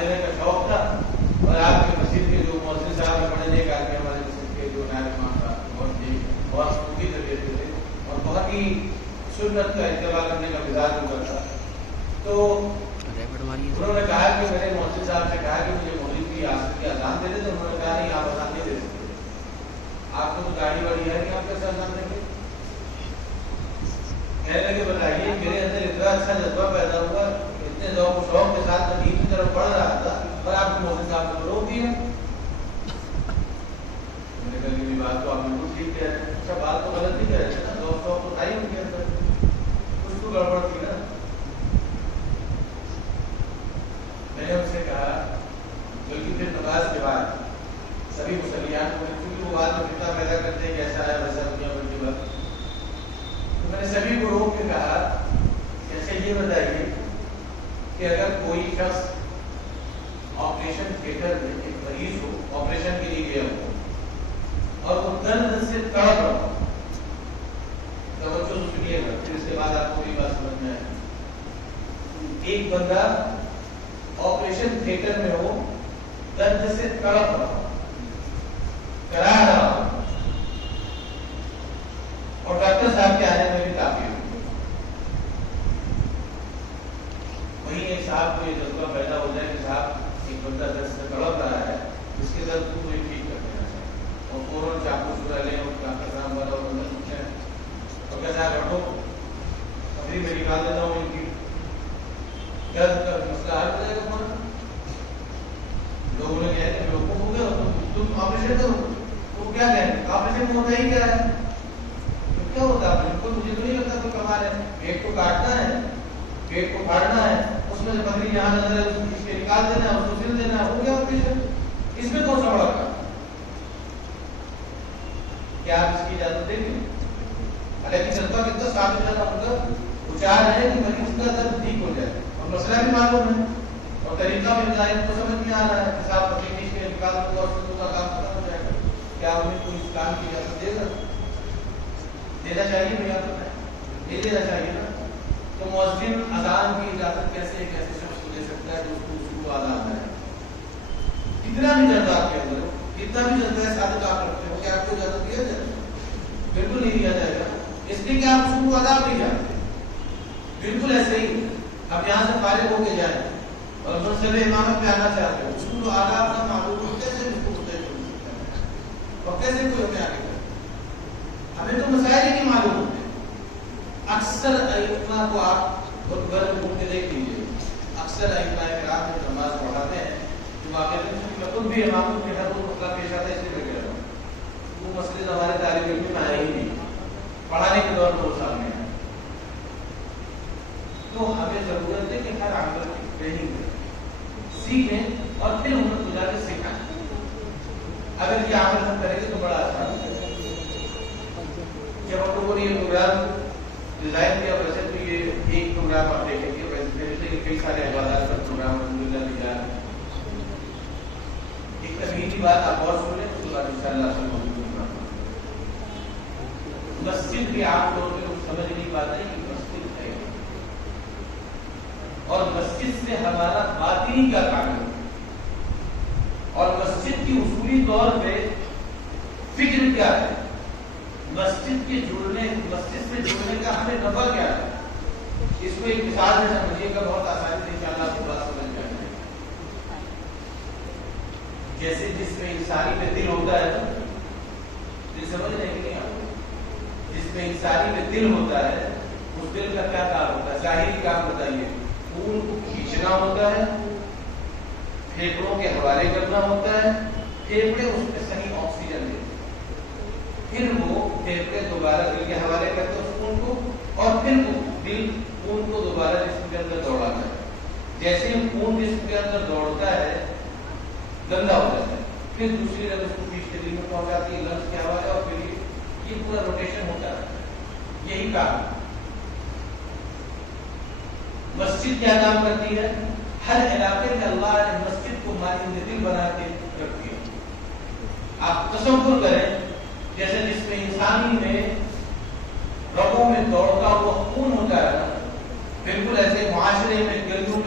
دینے کا شوق تھا، اور آپ کے مسجد کے جو مؤذن صاحب ہیں بڑے نیک آدمی، ہمارے مسجد کے جو نائب امام کا بہت خوبی طبیعت تھے اور بہت ہی سنت کا اتباع کرنے کا مزاج ہوتا تھا. تو انہوں نے کہا کہ میں نے مؤذن صاحب سے کہا کہ مجھے مولوی کی اذان دے دے، تو انہوں نے کہا نہیں آپ اذان نہیں دے سکتے، آپ کو تو گاڑی واڑی ہے نہیں، آپ کیسے اذان دیں گے؟ کہنے لگے بتائیے میرے اندر اتنا اچھا جذبہ پیدا ہوا، اتنے ذوق و شوق کے ساتھ میں دین کی طرف بڑھ رہا تھا، اور آپ کے مؤذن صاحب نے روک دیا. میں نے کہا کہ بات تو آپ بالکل ٹھیک کہہ رہے ہیں. اچھا بات تو غلط نہیں کہہ رہے تھے نا، ذوق شوق تو تھا ہی ان کے اندر، کچھ تو گڑبڑ تھی نا. میں نے ان سے کہا بلکہ پھر نماز کے بعد سبھی مسلیان کو، کیونکہ وہ بعد میں فتنہ پیدا کرتے ہیں کیسا ہے ویسا دنیا بھر کے بعد، تو میں نے سبھی کو روک کے کہا کہ اچھا یہ بتائیے کہ اگر کوئی شخص آپریشن تھیٹر میں ایک مریض ہو، آپریشن کے لیے گیا ہو اور وہ درد سے تڑپ رہا ہو، توجہ سنیے گا پھر اس کے بعد آپ کو یہ بات سمجھ میں آئے. ایک بندہ آپریشن تھیٹر میں ہو، درد سے تڑپ رہا ہو، کرا رہا ہو، اور ڈاکٹر صاحب کے آنے میں بھی کافی ہو. وہیں ایک صاحب کو یہ جذبہ پیدا ہو جائے کہ صاحب ایک بندہ درد سے تڑپ رہا ہے، اس کے درد کو کوئی ٹھیک کر دینا چاہیے، اور فوراً چاقو چورا لیں اور ڈاکٹر صاحب والا اور بندہ پوچھیں اور کیا صاحب ہٹو ابھی میں نکال دیتا ہوں ان کی درد کا مسئلہ حل ہو جائے گا فوراً. لوگوں نے کہا کہ لوگوں ہو گیا تم آپریشن کرو، تو کیا کہیں آپریشن میں ہوتا ہی کیا ہے، تو کیا ہوتا ہے آپریشن کو؟ مجھے تو نہیں لگتا کوئی کمال ہے. پیٹ کو کاٹنا ہے، پیٹ کو پھاڑنا ہے، اس میں سے پتھری جہاں نظر ہے اس کو نکال دینا ہے، اس کو سل دینا ہے، ہو گیا آپریشن. اس میں کون سا بڑا کام؟ کیا آپ اس کی اجازت دیں گے؟ حالانکہ جذبہ کتنا ثابت کرنا ہوگا، اچار ہے کہ مریض کا درد ٹھیک ہو جائے، اور مسئلہ بھی معلوم ہے اور طریقہ بھی ہدایت کو سمجھ میں آ رہا ہے کہ صاحب پتھری کے نکال دو اور اس کا کام ختم ہو جائے گا. کیا انہیں کوئی اس کام کی اجازت دے گا؟ دینا چاہیے بھیا، تو یہ دینا چاہیے نا. تو مؤذن اذان کی اجازت کیسے ایک ایسے شخص کو دے سکتا ہے جو اس کو اصول آزاد ہے؟ کتنا بھی جذبہ آپ کے اندر ہو، کتنا بھی جذبہ صادق آپ رکھتے ہو، کیا آپ کو اجازت دیا جائے؟ بالکل نہیں دیا جائے گا، اس لیے کہ آپ اصول آزاد نہیں جانتے. بالکل ایسے ہی اب یہاں سے فارغ ہو کے جائیں اور منصب امامت پہ آنا چاہتے ہو، اصول و آداب کا معلوم ہو، کیسے اس کو ہوتے ہیں اور کیسے کوئی ہمیں آگے کرے؟ ہمیں تو مسائل ہی نہیں معلوم ہوتے. اکثر ائمہ کو آپ خود گھر میں گھوم کے دیکھ لیجیے، اکثر ائمہ کرام جو نماز پڑھاتے ہیں، جو واقعی میں خود بھی امام کے ہر روز مسئلہ پیش آتا ہے، اس لیے میں کہہ رہا ہوں وہ مسئلے ہمارے طالب علم میں آئے ہی نہیں، پڑھانے کے دور میں وہ سامنے آئے. تو ہمیں ضرورت ہے کہ ہر عمل کی ٹریننگ کریں، سیکھیں اور پھر عمر گزا کے سکھائیں. اگر یہ عمل ہم کریں گے تو بڑا آسان ہے. جب ہم لوگوں نے یہ پروگرام ڈیزائن کیا، ویسے تو یہ ایک پروگرام آپ دیکھیں گے، ویسے کئی سارے عبادات پر پروگرام الحمدللہ. ایک تمیزی بات آپ اور سن لیں، اس کے بعد انشاءاللہ سب مسجد بھی عام طور پہ لوگ سمجھ نہیں پاتے کہ مسجد ہے، اور مسجد سے ہمارا باطنی کا تعلق ہے، اور مسجد کی اصولی طور پہ فکر کیا ہے، مسجد سے جڑنے کا ہمیں نفع کیا ہے. اس کو ایک مثال سے سمجھیے گا، بہت آسانی سے انشاءاللہ آپ کو بات سمجھ جائے گی. جیسے جس میں انسانی میں دل ہوتا ہے، دل سمجھ رہے کہ نہیں آپ؟ جس میں انسانی میں دل ہوتا ہے، اس دل کا کیا کام ہوتا ہے؟ ظاہری کام بتائیے. خون کو کھینچنا ہوتا ہے، پھیپھڑوں کے حوالے کرنا ہوتا ہے، پھیپھڑے اس میں صحیح آکسیجن دیتے، پھر وہ پھیپھڑے دوبارہ دل کے حوالے کرتے اس خون کو، اور پھر وہ دل خون کو دوبارہ جسم کے اندر دوڑاتا ہے. جیسے ہی خون جسم کے اندر دوڑتا ہے گندا ہو جاتا ہے، پھر دوسری جگہ اس کو کھینچ کے دل میں پہنچ جاتی ہے لنگس کے حوالے، اور پھر یہ پورا روٹیشن ہوتا ہے. یہی کام مسجد کیا کام کرتی ہے؟ ہر علاقے میں اللہ نے مسجد کو مانند دل بنا کے رکھ دیا. آپ تصور کریں جیسے جس میں انسانی میں رگوں میں دوڑتا ہوا خون ہوتا ہے، بالکل ایسے معاشرے میں گلیوں